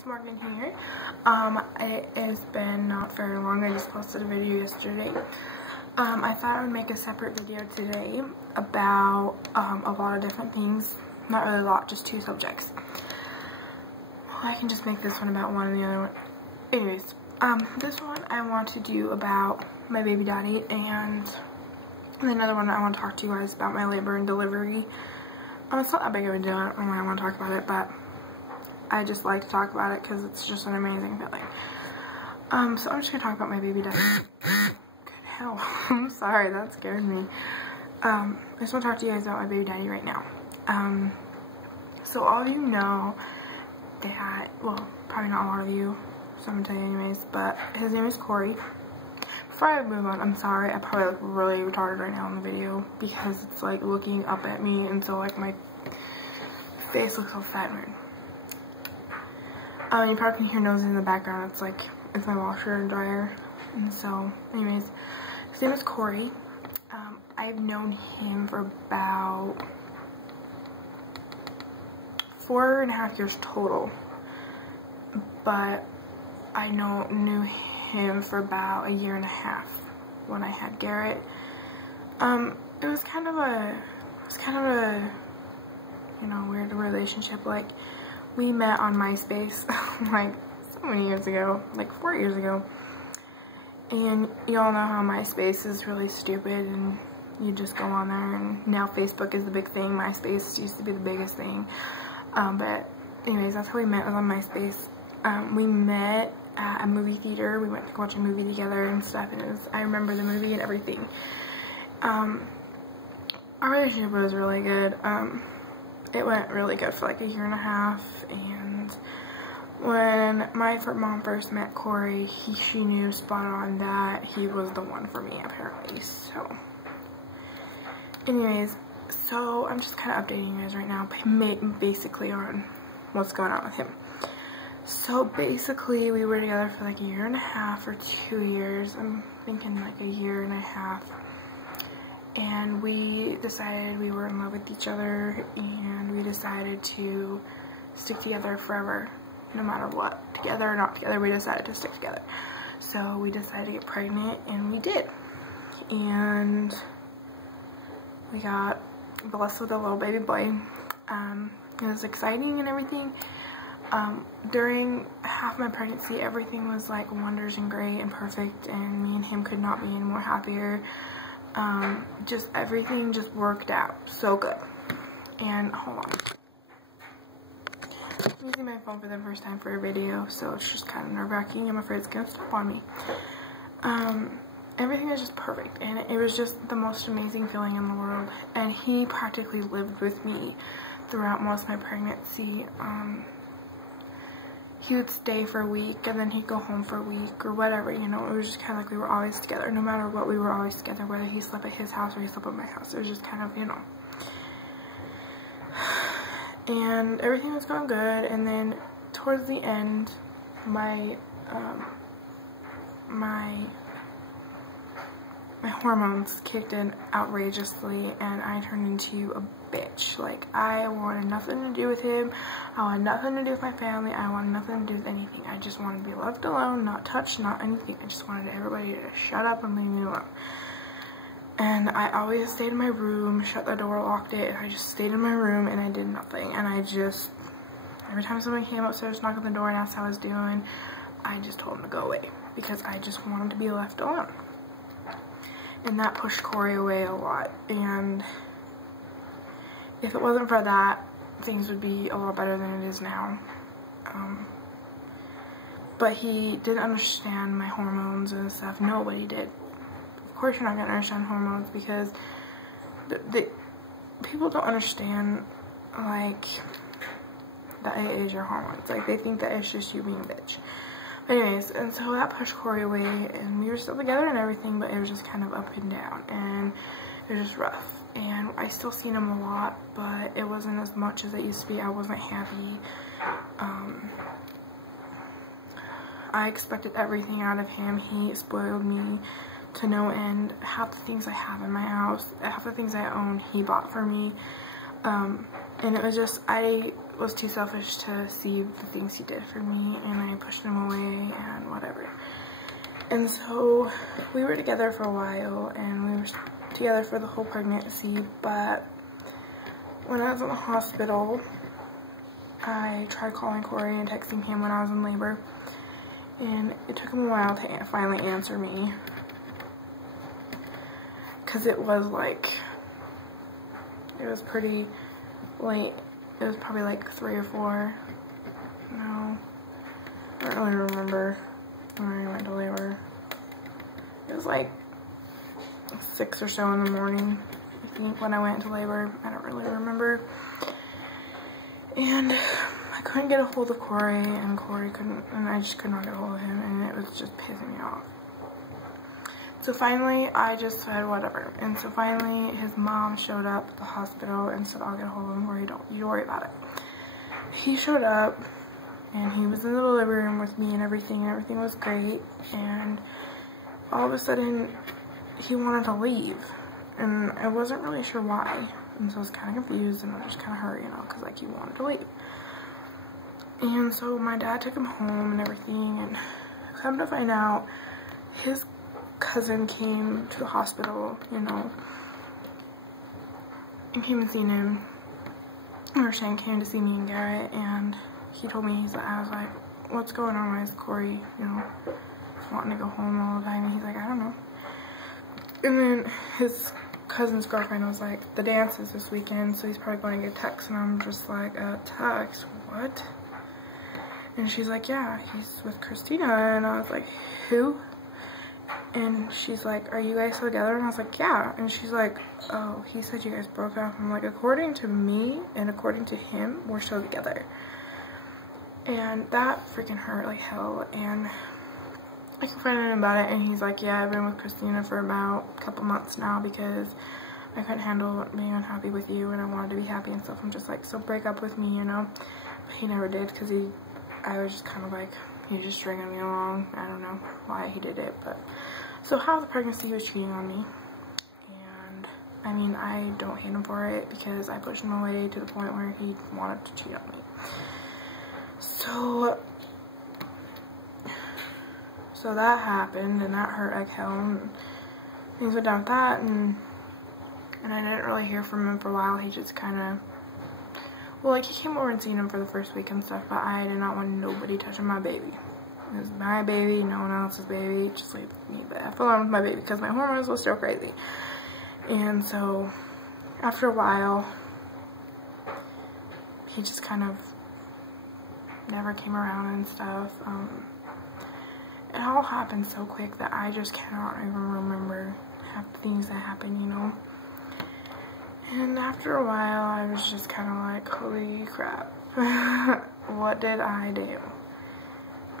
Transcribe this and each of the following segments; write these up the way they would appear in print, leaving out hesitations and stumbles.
it's Morgan here. It has been not very long. I just posted a video yesterday. I thought I would make a separate video today about a lot of different things. Not really a lot, just 2 subjects. Well, I can just make this one about one and the other one. Anyways, this one I want to do about my baby daddy, and another one I want to talk to you guys about my labor and delivery. It's not that big of a deal. I don't know why I want to talk about it, but I just like to talk about it because it's just an amazing feeling. So I'm just going to talk about my baby daddy. Good hell. I'm sorry, that scared me. I just want to talk to you guys about my baby daddy right now. So all of you know that, well, probably not a lot of you, so I'm going to tell you anyways, but his name is Corey. Before I move on, I'm sorry, I probably look really retarded right now in the video because it's like looking up at me, and so like my face looks so fat and weird. You probably can hear noises in the background. It's like, it's my washer and dryer. And so, anyways, his name is Corey. I've known him for about 4.5 years total. But I knew him for about 1.5 years when I had Garrett. It was kind of a, you know, weird relationship. Like, we met on MySpace, like, so many years ago, like 4 years ago, and you all know how MySpace is really stupid, and you just go on there, and now Facebook is the big thing. MySpace used to be the biggest thing, but anyways, that's how we met, was on MySpace. We met at a movie theater. We went to watch a movie together and stuff, and I remember the movie and everything. Our relationship was really good. It went really good for like 1.5 years, and when my mom first met Corey, she knew spot on that he was the one for me, apparently. So, anyways, so I'm just kind of updating you guys right now, basically on what's going on with him. So basically, we were together for like 1.5 years or 2 years. I'm thinking like 1.5 years. And we decided we were in love with each other, and we decided to stick together forever, no matter what. Together or not together, we decided to stick together. So we decided to get pregnant, and we did. And we got blessed with a little baby boy. It was exciting and everything. During half my pregnancy, everything was like wonders and great and perfect, and me and him could not be any more happier. Just everything just worked out so good. And hold on, I'm using my phone for the first time for a video, so it's just kind of nerve-wracking. I'm afraid it's gonna stop on me. Everything was just perfect, and it was just the most amazing feeling in the world. And he practically lived with me throughout most of my pregnancy. He would stay for a week, and then he'd go home for a week, or whatever, you know. It was just kind of like we were always together. No matter what, we were always together, whether he slept at his house or he slept at my house. It was just kind of, you know. And everything was going good, and then towards the end, my hormones kicked in outrageously, and I turned into a bitch. Like, I wanted nothing to do with him. I wanted nothing to do with my family. I wanted nothing to do with anything. I just wanted to be left alone, not touched, not anything. I just wanted everybody to shut up and leave me alone. And I always stayed in my room, shut the door, locked it, and I just stayed in my room, and I did nothing. And I just, every time someone came upstairs, knocked on the door, and asked how I was doing, I just told them to go away, because I just wanted to be left alone. And that pushed Corey away a lot. And if it wasn't for that, things would be a lot better than it is now. But he didn't understand my hormones and stuff. Nobody did. Of course you're not going to understand hormones, because people don't understand, like, that it is your hormones. Like, they think that it's just you being a bitch. Anyways, and so that pushed Corey away, and we were still together and everything, but it was just kind of up and down, and it was just rough. And I still seen him a lot, but it wasn't as much as it used to be. I wasn't happy. I expected everything out of him. He spoiled me to no end. Half the things I have in my house, half the things I own, he bought for me. And it was just, I was too selfish to see the things he did for me, and I pushed him away and whatever. And so we were together for a while, and we were together for the whole pregnancy, but when I was in the hospital, I tried calling Corey and texting him when I was in labor, and it took him a while to finally answer me, because it was like, it was pretty late. It was probably like 3 or 4. No, I don't really remember when I went to labor. It was like 6 or so in the morning, I think, when I went into labor. I don't really remember. And I couldn't get a hold of Corey, and Corey couldn't, and I just could not get a hold of him, and it was just pissing me off. So finally, I just said whatever. And so finally, his mom showed up at the hospital and said, I'll get a hold of him, or you worry about it. He showed up, and he was in the delivery room with me and everything was great. And all of a sudden, he wanted to leave, and I wasn't really sure why. And so I was kind of confused, and I was just kind of hurt, you know, because like he wanted to leave. And so my dad took him home and everything, and come to find out, his cousin came to the hospital, you know, and came and seen him, or Shane came to see me and Garrett, and he told me, I was like, what's going on? Why is Corey, you know, wanting to go home all the time? And he's like, I don't know. And then his cousin's girlfriend was like, the dance is this weekend, so he's probably going to get a text. And I'm just like, a text? What? And she's like, yeah, he's with Christina. And I was like, who? And she's like, are you guys still together? And I was like, yeah. And she's like, oh, he said you guys broke up. I'm like, according to me and according to him, we're still together. And that freaking hurt like hell. And I confronted him about it, and he's like, yeah, I've been with Christina for about a couple months now because I couldn't handle being unhappy with you, and I wanted to be happy and stuff. I'm just like, so break up with me, you know? But he never did, because I was just kind of like, he was just stringing me along. I don't know why he did it, but so how the pregnancy, he was cheating on me. And I mean, I don't hate him for it, because I pushed him away to the point where he wanted to cheat on me. So that happened, and that hurt like hell, and things went down with that, and I didn't really hear from him for a while. He just kind of, well, like, he came over and seen him for the first week and stuff, but I did not want nobody touching my baby. It was my baby, no one else's baby. Just leave me the F alone with my baby, because my hormones were still crazy. And so after a while, he just kind of never came around and stuff. It all happened so quick that I just cannot even remember half the things that happened, you know. And after a while, I was just kind of like, holy crap, what did I do?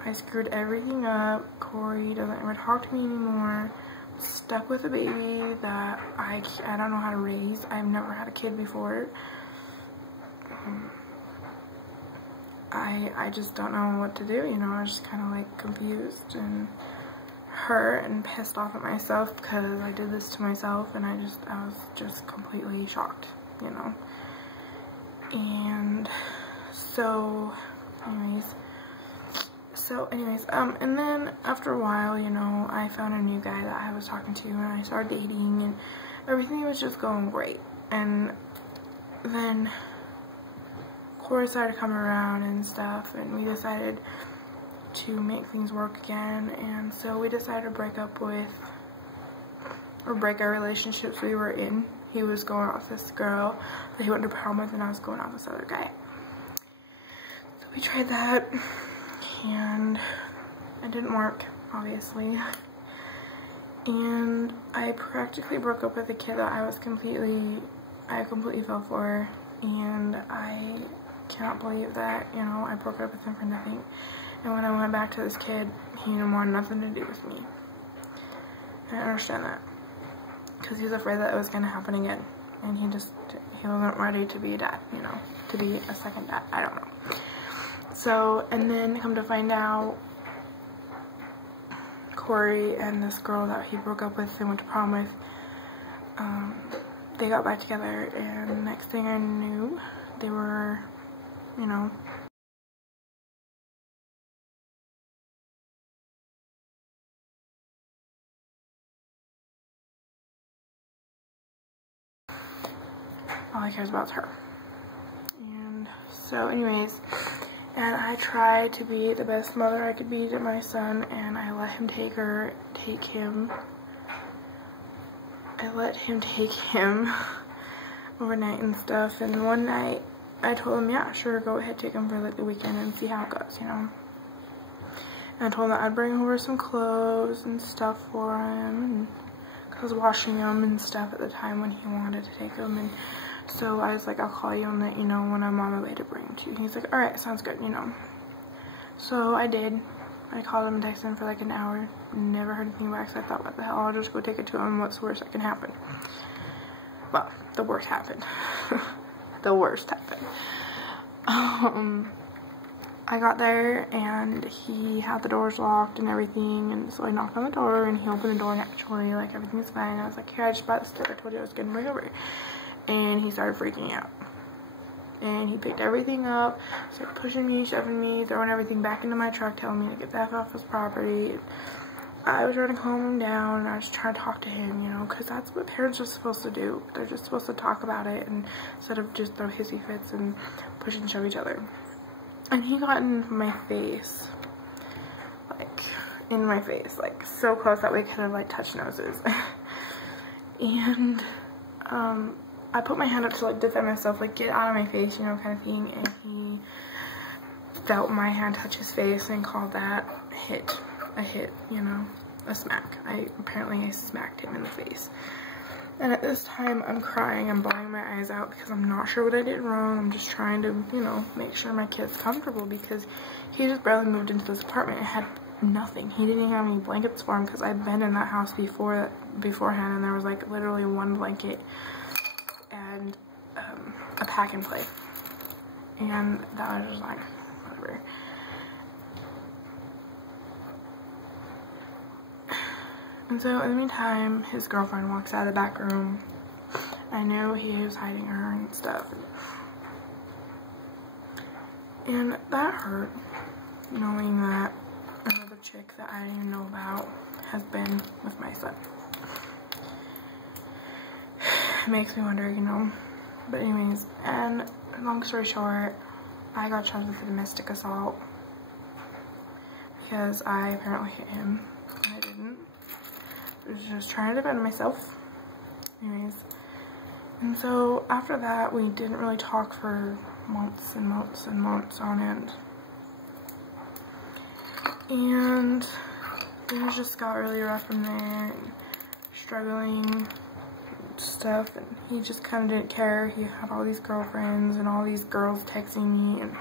I screwed everything up. Corey doesn't ever talk to me anymore. Stuck with a baby that I don't know how to raise. I've never had a kid before. I just don't know what to do, you know. I was just kind of like confused and hurt and pissed off at myself because I did this to myself, and I was just completely shocked, you know. And so anyways, and then after a while, you know, I found a new guy that I was talking to, and I started dating, and everything was just going great. And then Corey started coming around and stuff, and we decided to make things work again. And so we decided to break our relationships we were in. He was going out with this girl that he went to prom with, and I was going out with this other guy. So we tried that, and it didn't work, obviously. And I practically broke up with a kid that I completely fell for, and I cannot believe that, you know, I broke up with him for nothing. And when I went back to this kid, he wanted nothing to do with me. And I understand that, because he was afraid that it was going to happen again, and he wasn't ready to be a dad, you know, to be a second dad. I don't know. So, and then come to find out, Corey and this girl that he broke up with and went to prom with, they got back together, and next thing I knew, they were, you know, all he cares about is her. And so anyways, and I tried to be the best mother I could be to my son, and I let him take him overnight and stuff. And one night I told him, yeah, sure, go ahead, take him for like the weekend and see how it goes, you know. And I told him that I'd bring over some clothes and stuff for him, and I was washing him and stuff at the time when he wanted to take him. And so I was like, I'll call you and let you know when I'm on my way to bring him to you. He's like, alright, sounds good, you know. So I did. I called him and texted him for like an hour. Never heard anything back, so I thought, what the hell, I'll just go take it to him. What's the worst that can happen? Well, the worst happened. The worst happened. I got there and he had the doors locked and everything, and so I knocked on the door and he opened the door naturally, like everything's fine. I was like, here, I just bought this tip, I told you I was getting bring over. And he started freaking out. And he picked everything up, started pushing me, shoving me, throwing everything back into my truck, telling me to get the F off his property. I was trying to calm him down, and I was trying to talk to him, you know, because that's what parents are supposed to do. They're just supposed to talk about it, and instead of just throw hissy fits and push and shove each other. And he got in my face, like so close that we could have like touched noses. And I put my hand up to like defend myself, like get out of my face, you know, kind of thing. And he felt my hand touch his face and called that a hit, you know, a smack. Apparently I smacked him in the face. And at this time, I'm crying, I'm bawling my eyes out because I'm not sure what I did wrong. I'm just trying to, you know, make sure my kid's comfortable, because he just barely moved into this apartment and had nothing. He didn't even have any blankets for him, because I'd been in that house beforehand, and there was like literally one blanket and a pack and play. And that was just like, whatever. And so in the meantime, his girlfriend walks out of the back room. I knew he was hiding her and stuff. And that hurt, knowing that another chick that I didn't know about has been with my son. It makes me wonder, you know. But anyways, and long story short, I got charged with domestic assault because I apparently hit him. I didn't. I was just trying to defend myself. Anyways, and so after that, we didn't really talk for months and months and months on end. And things just got really rough from there, and struggling and stuff, and he just kind of didn't care. He had all these girlfriends and all these girls texting me and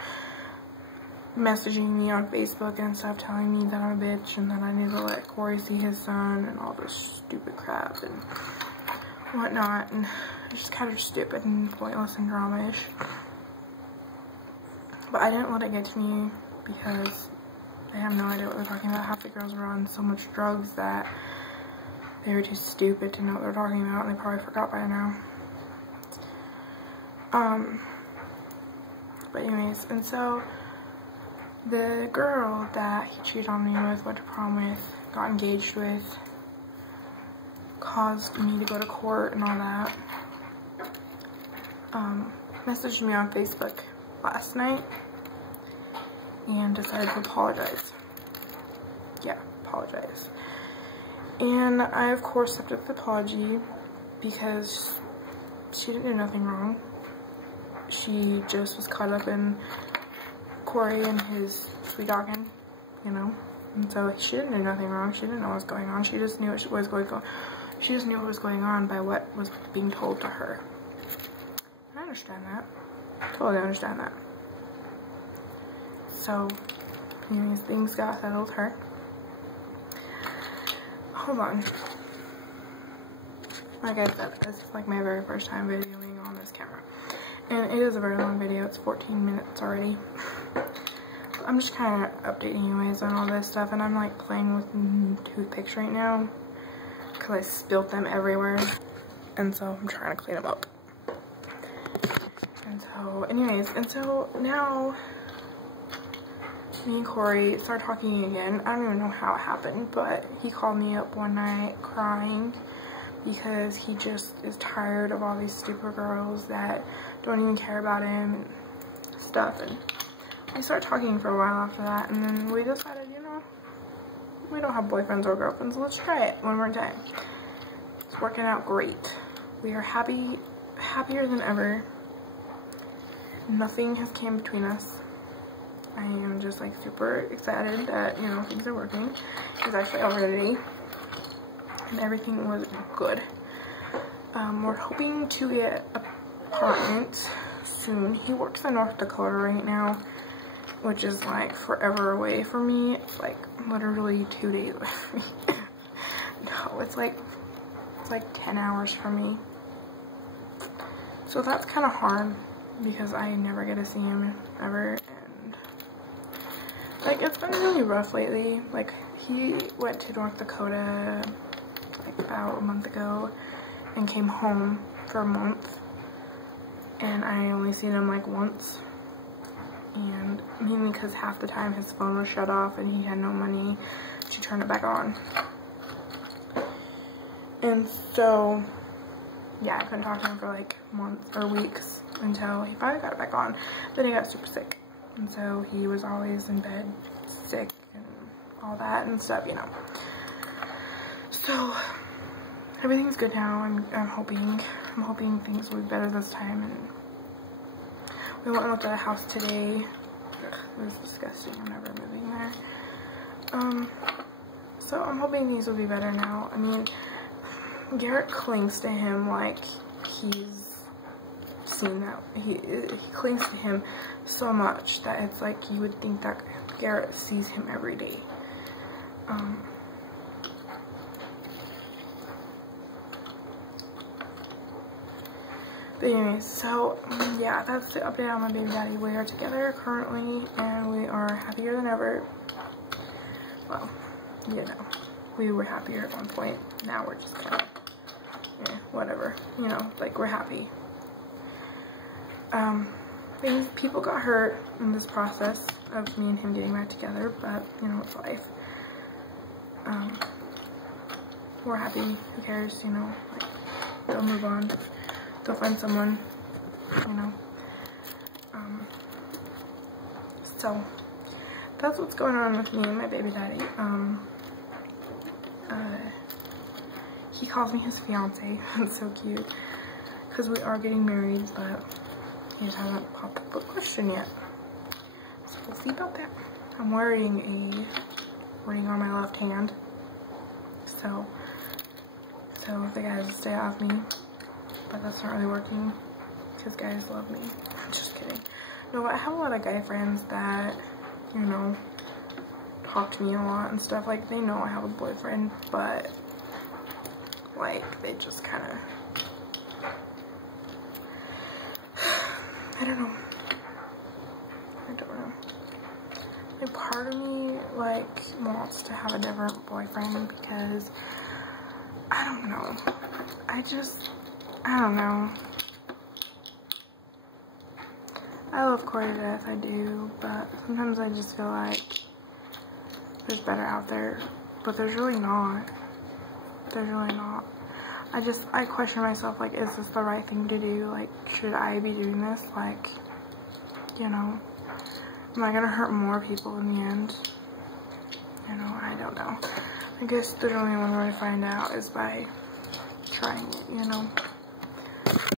messaging me on Facebook and stuff, telling me that I'm a bitch and that I need to let Corey see his son and all this stupid crap and whatnot. And it's just kind of stupid and pointless and drama-ish. But I didn't let it get to me because I have no idea what they're talking about. Half the girls were on so much drugs that they were too stupid to know what they're talking about, and they probably forgot by now. But anyways, and so the girl that he cheated on me with, went to prom with, got engaged with, caused me to go to court and all that, messaged me on Facebook last night and decided to apologize. Yeah, apologize. And I, of course, accepted the apology because she didn't do nothing wrong. She just was caught up in Corey and his sweet dogging, you know. And so she didn't do nothing wrong. She didn't know what was going on. She just knew what was going on. She just knew what was going on by what was being told to her. I understand that. Totally understand that. So, anyways, things got settled with her. Hold on. Like I said, this is like my very first time videoing on this camera. And it is a very long video. It's 14 minutes already. I'm just kind of updating you guys on all this stuff. And I'm like playing with toothpicks right now, because I spilled them everywhere. and so I'm trying to clean them up. And so anyways, and so now me and Corey started talking again. I don't even know how it happened, but he called me up one night crying because he just is tired of all these stupid girls that don't even care about him and stuff. And we started talking for a while after that, and then we decided, you know, we don't have boyfriends or girlfriends, let's try it one more time. It's working out great. We are happier than ever. Nothing has came between us. I am just like super excited that, you know, things are working. It's actually over today, and everything was good. We're hoping to get an apartment soon. He works in North Dakota right now, which is like forever away from me. It's like literally 2 days away from me. No, it's like 10 hours from me. So that's kind of hard because I never get to see him ever, and like it's been really rough lately. Like he went to North Dakota like about a month ago and came home for a month, and I only seen him like once, and mainly because half the time his phone was shut off and he had no money to turn it back on. And so yeah, I couldn't talk to him for like months or weeks until he finally got it back on. Then he got super sick, and so he was always in bed sick and all that and stuff, you know. So everything's good now. I'm hoping things will be better this time. And we went and looked at a house today. Ugh, it was disgusting. I'm never moving there. So I'm hoping these will be better now. I mean, Garrett clings to him like he's seen that. He clings to him so much that it's like you would think that Garrett sees him every day. But anyways, so yeah, that's the update on my baby daddy. We are together currently, and we are happier than ever. Well, you know, we were happier at one point. Now we're just kind of, yeah, whatever. You know, like we're happy. People got hurt in this process of me and him getting back together, but you know, it's life. We're happy. Who cares? You know, like they'll move on. They'll find someone, you know. So that's what's going on with me and my baby daddy. He calls me his fiance. It's so cute because we are getting married, but he just hasn't popped up a question yet. So we'll see about that. I'm wearing a ring on my left hand, so the guys stay off me. But that's not really working because guys love me. I'm just kidding. No, but I have a lot of guy friends that, you know, talk to me a lot and stuff. Like, they know I have a boyfriend, but like, they just kind of, I don't know. Like, part of me, like, wants to have a different boyfriend because, I don't know. I don't know. I love Corey to death, I do, but sometimes I just feel like there's better out there, but there's really not. There's really not. I question myself, like, is this the right thing to do? Like, should I be doing this? Like, you know, am I gonna hurt more people in the end? You know, I don't know. I guess the only one way to find out is by trying it, you know.